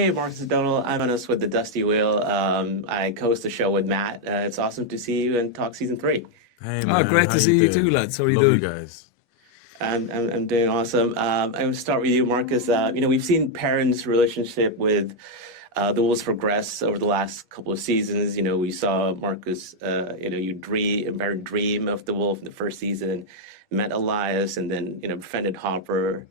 Hey, Marcus and Donald. I'm Anas with the Dusty Wheel. I co-host the show with Matt. It's awesome to see you and talk season three. Hey Ah, man, great how to you see you too, doing? lads. How are you Love you doing? guys. I'm doing awesome. I'm going to start with you, Marcus. We've seen Perrin's relationship with the Wolves progress over the last couple of seasons. We saw Marcus, Perrin dream of the Wolf in the first season, met Elias, and then befriended Hopper,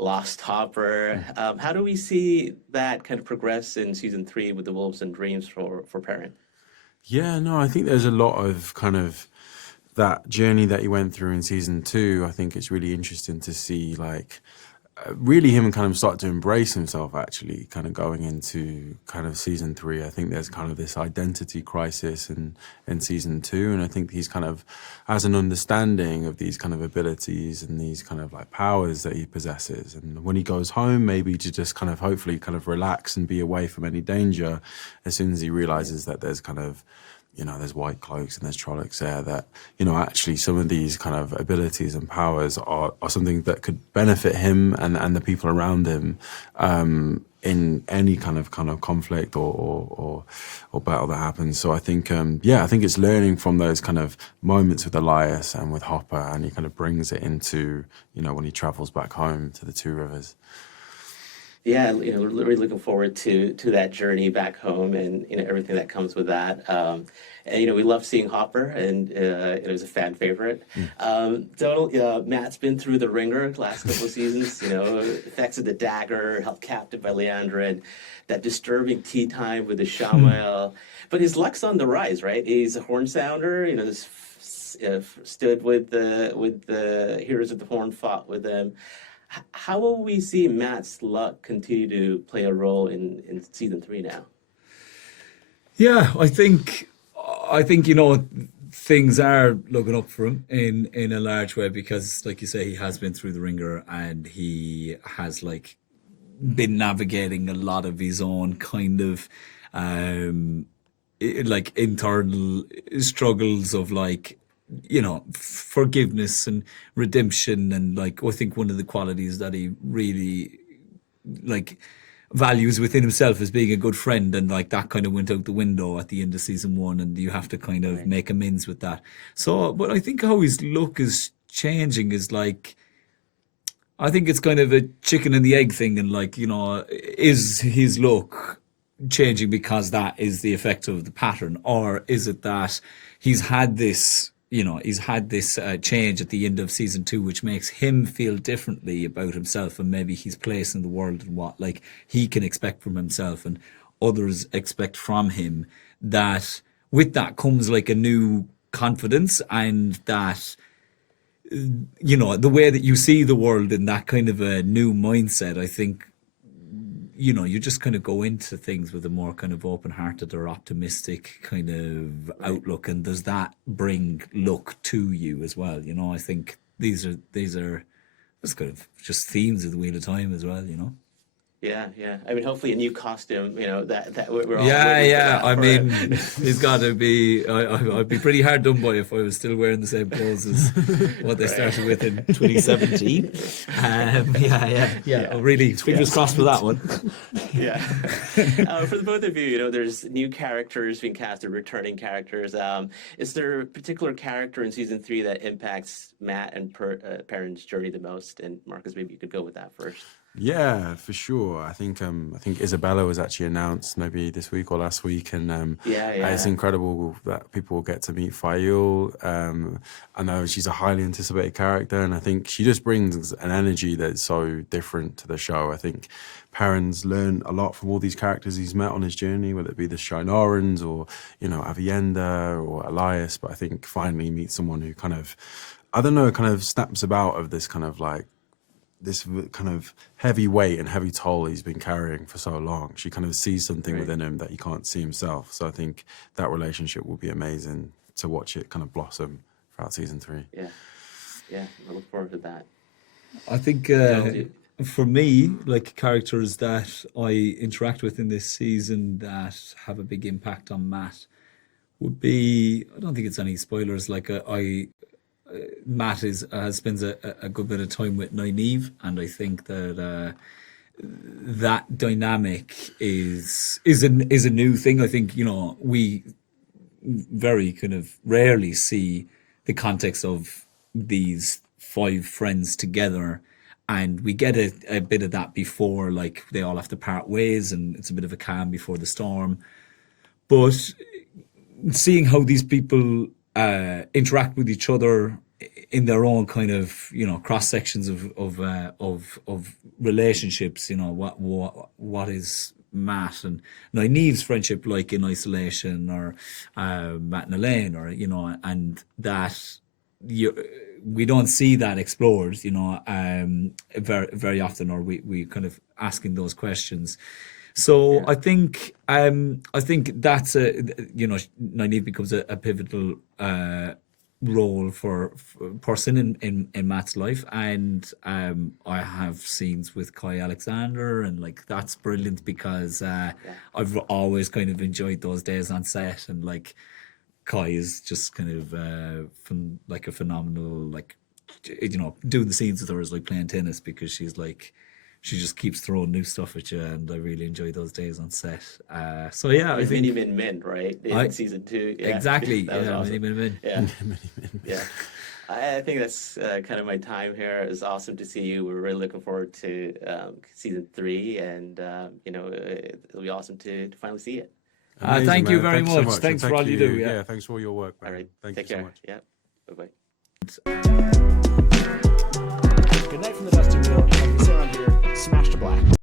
lost Hopper. How do we see that kind of progress in season three with the Wolves and dreams for Perrin? Yeah, no, I think there's a lot of kind of that journey that he went through in season two. I think it's really interesting to see like really him kind of start to embrace himself actually kind of going into kind of season three. I think there's kind of this identity crisis in season two, and I think he's kind of has an understanding of these kind of abilities and these kind of like powers that he possesses, and when he goes home maybe to just kind of hopefully kind of relax and be away from any danger, as soon as he realizes that there's kind of there's white cloaks and there's Trollocs there, that, actually some of these kind of abilities and powers are something that could benefit him and the people around him in any kind of conflict or battle that happens. So I think, I think it's learning from those kind of moments with Elias and with Hopper, and he kind of brings it into, when he travels back home to the Two Rivers. Yeah, we're really looking forward to that journey back home and everything that comes with that. And we love seeing Hopper, and it was a fan favorite. Donald, Matt's been through the ringer the last couple of seasons. Effects of the dagger, held captive by Leandra, and that disturbing tea time with the Shamael. But his luck's on the rise, right? He's a horn sounder. Stood with the Heroes of the Horn, fought with them. How will we see Matt's luck continue to play a role in season three now? Yeah, I think things are looking up for him in a large way because, like you say, he has been through the ringer and he has like been navigating a lot of his own kind of like internal struggles of like forgiveness and redemption, and like I think one of the qualities that he really like values within himself as being a good friend, and like that kind of went out the window at the end of season one, and you have to kind of Right. make amends with that. So but I think how his look is changing is like, I think it's kind of a chicken and the egg thing, and like, is his look changing because that is the effect of the pattern, or is it that he's had this change at the end of season two, which makes him feel differently about himself and maybe his place in the world and what like he can expect from himself and others expect from him. That with that comes like a new confidence, and that the way that you see the world in that kind of a new mindset. I think you just kind of go into things with a more kind of open-hearted or optimistic kind of Right. outlook, and does that bring luck to you as well? I think these are just kind of just themes of the Wheel of Time as well. Yeah, yeah. I mean, hopefully a new costume. That we're all Yeah, waiting for yeah. that I for. mean, he's got to be. I'd be pretty hard done by if I was still wearing the same clothes as what they Right. started with in 2017. Yeah, yeah, yeah. Yeah. Really, Yeah. fingers crossed for that one. Yeah. For the both of you, there's new characters being casted, returning characters. Is there a particular character in season three that impacts Matt and Perrin's journey the most? And Marcus, maybe you could go with that first. Yeah, for sure. I think Isabella was actually announced maybe this week or last week, and Yeah, it's yeah. incredible that people will get to meet Faile. I know she's a highly anticipated character, and I think she just brings an energy that's so different to the show. I think Perrin's learned a lot from all these characters he's met on his journey, whether it be the Shinorans or Avienda or Elias. But I think finally he meets someone who kind of, I don't know, kind of snaps about of this kind of like this kind of heavy weight and heavy toll he's been carrying for so long. She kind of sees something Right. within him that he can't see himself. So I think that relationship will be amazing to watch it kind of blossom throughout season three. Yeah, yeah. I look forward to that. I think Donald, you. for me, like characters that I interact with in this season that have a big impact on Matt would be. I don't think it's any spoilers. Like I Matt is spends a good bit of time with Nynaeve, and I think that that dynamic is a new thing. I think, you know, we very kind of rarely see the context of these five friends together, and we get a bit of that before, like they all have to part ways and it's a bit of a calm before the storm. But seeing how these people interact with each other in their own kind of, you know, cross sections of relationships, you know, what is Matt and Nynaeve's friendship like in isolation, or Matt and Elaine, or, you know, and that we don't see that explored, you know, very very often, or we kind of asking those questions. So I think that's you know, Nynaeve becomes a pivotal role for person in Matt's life, and I have scenes with Kai Alexander, and like that's brilliant because I've always kind of enjoyed those days on set, and like Kai is just kind of like a phenomenal, like, you know, doing the scenes with her is like playing tennis, because she's like, she just keeps throwing new stuff at you, and I really enjoy those days on set. So yeah, I With think Mini Min Min, right? In season 2. Yeah. exactly, That was yeah, awesome. Min. Yeah. Yeah. I think that's kind of my time here. It's awesome to see you. We're really looking forward to season 3, and you know, it'll be awesome to finally see it. Amazing, Thank you man. very Thanks so much. Thanks for And all you do. Yeah. thanks for all your work, man. All right. Thank Take you care. so much. Yeah. Bye-bye. Good night from the dusty wheel. Like we say around here, smash to black.